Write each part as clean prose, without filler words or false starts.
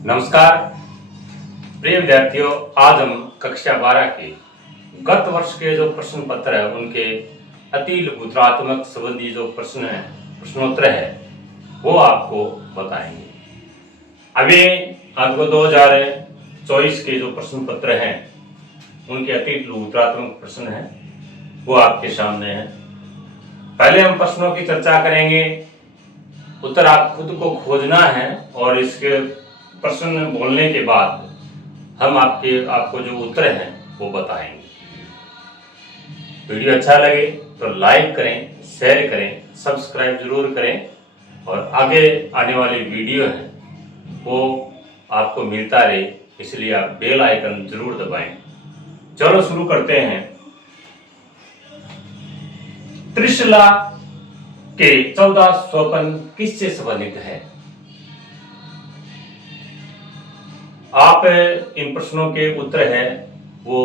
नमस्कार प्रिय विद्यार्थियों, आज हम कक्षा 12 के गत वर्ष के जो प्रश्न पत्र है उनके अति लघुत्रात्मक संबंधी जो प्रश्न है, प्रश्नोत्तर है, वो आपको बताएंगे। अभी आपको 2024 के जो प्रश्न पत्र हैं उनके अति लघुत्रात्मक प्रश्न हैं, वो आपके सामने हैं। पहले हम प्रश्नों की चर्चा करेंगे, उत्तर आप खुद को खोजना है और इसके प्रश्न बोलने के बाद हम आपको जो उत्तर हैं वो बताएंगे। वीडियो अच्छा लगे तो लाइक करें, शेयर करें, सब्सक्राइब जरूर करें और आगे आने वाली वीडियो है वो आपको मिलता रहे, इसलिए आप बेल आइकन जरूर दबाएं। चलो शुरू करते हैं। त्रिशला के 14 स्वपन किससे संबंधित है? आप इन प्रश्नों के उत्तर है वो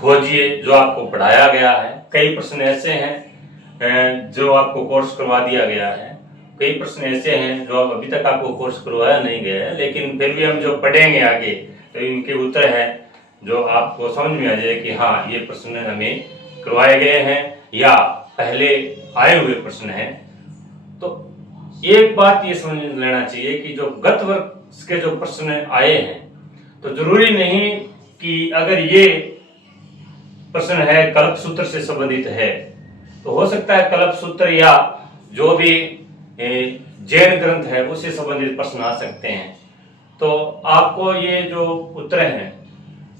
खोजिए जो आपको पढ़ाया गया है। कई प्रश्न ऐसे हैं जो आपको कोर्स करवा दिया गया है, कई प्रश्न ऐसे हैं जो अभी तक आपको कोर्स करवाया नहीं गया है, लेकिन फिर भी हम जो पढ़ेंगे आगे तो इनके उत्तर हैं जो आपको समझ में आ जाए कि हाँ, ये प्रश्न हमें करवाए गए हैं या पहले आए हुए प्रश्न हैं। तो एक बात ये समझ लेना चाहिए कि जो गत वर्ष के जो प्रश्न आए हैं तो जरूरी नहीं कि अगर ये प्रश्न है कल्प सूत्र से संबंधित है तो हो सकता है कल्प सूत्र या जो भी जैन ग्रंथ है उससे संबंधित प्रश्न आ सकते हैं। तो आपको ये जो उत्तर हैं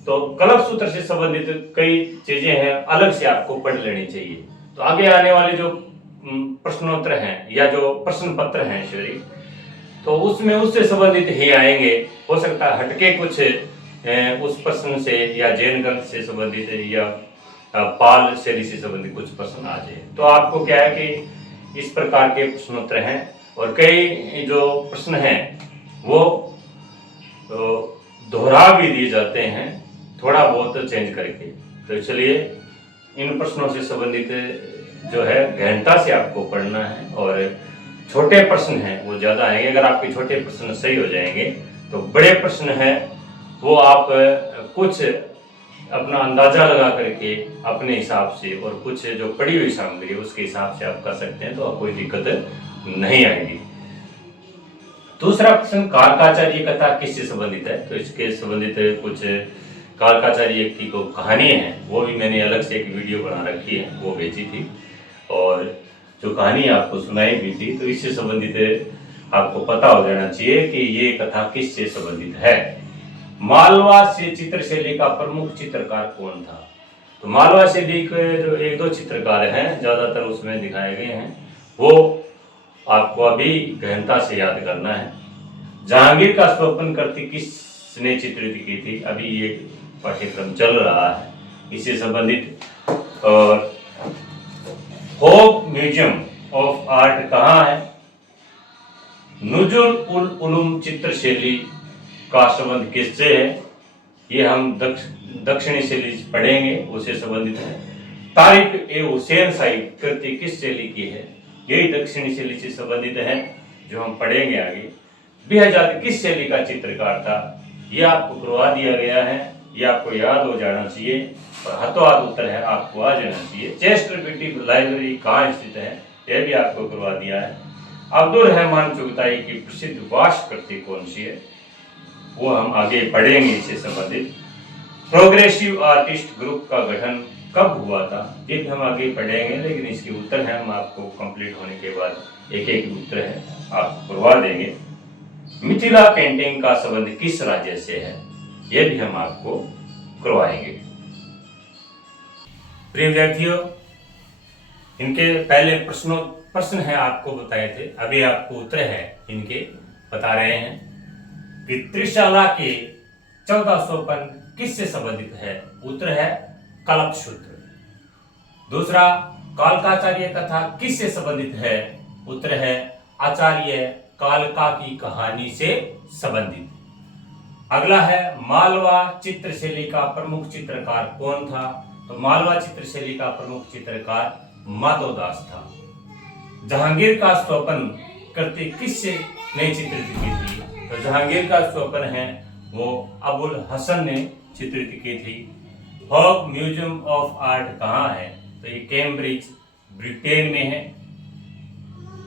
तो कल्प सूत्र से संबंधित कई चीजें हैं अलग से आपको पढ़ लेनी चाहिए। तो आगे आने वाले जो प्रश्नोत्तर हैं या जो प्रश्न पत्र हैं सॉरी, तो उसमें उससे संबंधित ही आएंगे। हो सकता है हटके कुछ उस प्रश्न से या जैन ग्रंथ से संबंधित या पाल शैली से संबंधित कुछ प्रश्न आ जाए। तो आपको क्या है कि इस प्रकार के प्रश्नोत्तर हैं और कई जो प्रश्न हैं वो दोहरा भी दिए जाते हैं थोड़ा बहुत चेंज करके। तो चलिए इन प्रश्नों से संबंधित जो है गहनता से आपको पढ़ना है और छोटे प्रश्न हैं वो ज्यादा आएंगे। अगर आपके छोटे प्रश्न सही हो जाएंगे तो बड़े प्रश्न हैं वो आप कुछ अपना अंदाजा लगा करके अपने हिसाब से और कुछ जो पढ़ी हुई सामग्री उसके हिसाब से आप कर सकते हैं, तो कोई दिक्कत नहीं आएगी। दूसरा प्रश्न, कारकाचार्य कथा किससे संबंधित है? तो इसके संबंधित कुछ कारकाचार्य की को कहानी है वो भी मैंने अलग से एक वीडियो बना रखी है, वो भेजी थी और जो कहानी आपको सुनाई भी थी। तो इससे संबंधित आपको पता हो जाना चाहिए कि ये कथा किससे संबंधित है। मालवा से चित्रशैली का प्रमुख चित्रकार कौन था? तो मालवा शैली के जो एक दो चित्रकार हैं ज्यादातर उसमें दिखाए गए हैं, वो आपको अभी गहनता से याद करना है। जहांगीर का स्वप्न करती किसने चित्रित की थी? अभी ये पाठ्यक्रम चल रहा है, इससे संबंधित। और होप म्यूजियम ऑफ आर्ट कहाँ है? नुजुल उल उलूम चित्रशैली का संबंध किससे है? ये हम दक्षिणी शैली पढ़ेंगे, उससे संबंधित है। तारिक ए हुसैन साहिब कृति किस शैली की है? यही दक्षिणी शैली से संबंधित है जो हम पढ़ेंगे आगे। बेहजाद किस शैली का चित्रकार था? ये आपको करवा दिया गया है, ये आपको याद हो जाना चाहिए और हाथों हाथ उत्तर है आपको आ जाना चाहिए। चेस्टर बेटी लाइब्रेरी कहाँ स्थित है? यह भी आपको करवा दिया है। अब्दुल रहमान चुगताई की प्रसिद्ध वाश कृति कौन सी है? वो हम आगे पढ़ेंगे इससे संबंधित। प्रोग्रेसिव आर्टिस्ट ग्रुप का गठन कब हुआ था? ये भी हम आगे पढ़ेंगे, लेकिन इसके उत्तर हैं हम आपको कंप्लीट होने के बाद एक एक उत्तर है आपको करवा देंगे। मिथिला पेंटिंग का संबंध किस राज्य से है? ये भी हम आपको करवाएंगे। प्रिय विद्यार्थियों, इनके पहले प्रश्न है आपको बताए थे, अभी आपको उत्तर है इनके बता रहे हैं कि त्रिशाला के 14 स्वपन किससे संबंधित है? उत्तर है कल्प सूत्र। दूसरा, कालकाचार्य कथा किससे संबंधित है? उत्तर है आचार्य कालका की कहानी से संबंधित। अगला है मालवा चित्रशैली का प्रमुख चित्रकार कौन था? तो मालवा चित्रशैली का प्रमुख चित्रकार माधवदास था। जहांगीर का स्वपन कृति किससे ने चित्रित की थी? तो जहांगीर का स्वप्न है वो अबुल हसन ने चित्रित की थी। हॉग म्यूजियम ऑफ आर्ट कहाँ है? तो ये कैम्ब्रिज ब्रिटेन में है।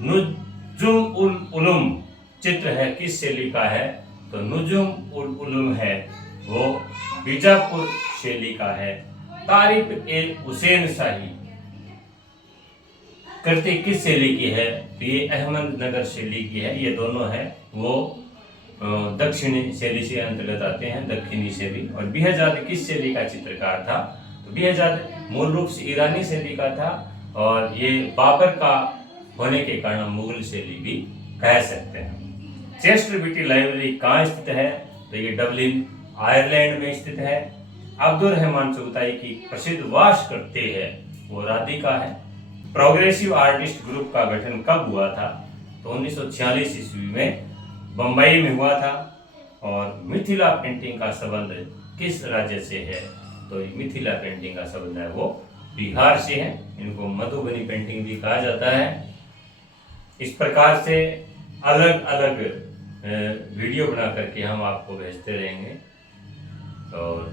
नुजुम उल उलूम चित्र है किस शैली का है? तो नुजुम उल उलूम है वो बीजापुर शैली का है। तारिफ ए हुसैन शाही कृति किस शैली की है? तो ये अहमदनगर शैली की है। ये दोनों है वो दक्षिणी शैली से अंतर्गत आते हैं, दक्षिणी शैली। और बेहजाद किस शैली का चित्रकार था? तो बेहजाद मूल रूप से ईरानी शैली का था और ये बाबर का होने के कारण मुगल शैली भी कह सकते हैं। चेस्टर बीटी लाइब्रेरी कहाँ स्थित है? तो ये डबलिन आयरलैंड में स्थित है। अब्दुल रहमान चुगताई की प्रसिद्ध वाश करते हैं वो राधिका है। प्रोग्रेसिव आर्टिस्ट ग्रुप का गठन कब हुआ था? तो 1946 ईस्वी में बम्बई में हुआ था। और मिथिला पेंटिंग का संबंध किस राज्य से है? तो मिथिला पेंटिंग का संबंध है वो बिहार से है। इनको मधुबनी पेंटिंग भी कहा जाता है। इस प्रकार से अलग अलग वीडियो बना करके हम आपको भेजते रहेंगे। और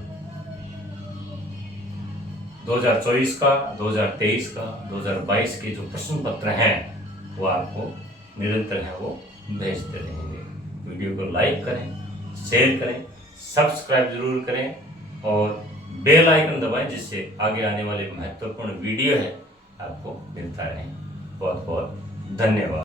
2024 का, 2023 का, 2022 के जो प्रश्न पत्र हैं वो आपको निरंतर है वो भेजते रहेंगे। वीडियो को लाइक करें, शेयर करें, सब्सक्राइब जरूर करें और बेल आइकन दबाएं जिससे आगे आने वाले महत्वपूर्ण वीडियो है आपको मिलता रहे। बहुत बहुत धन्यवाद।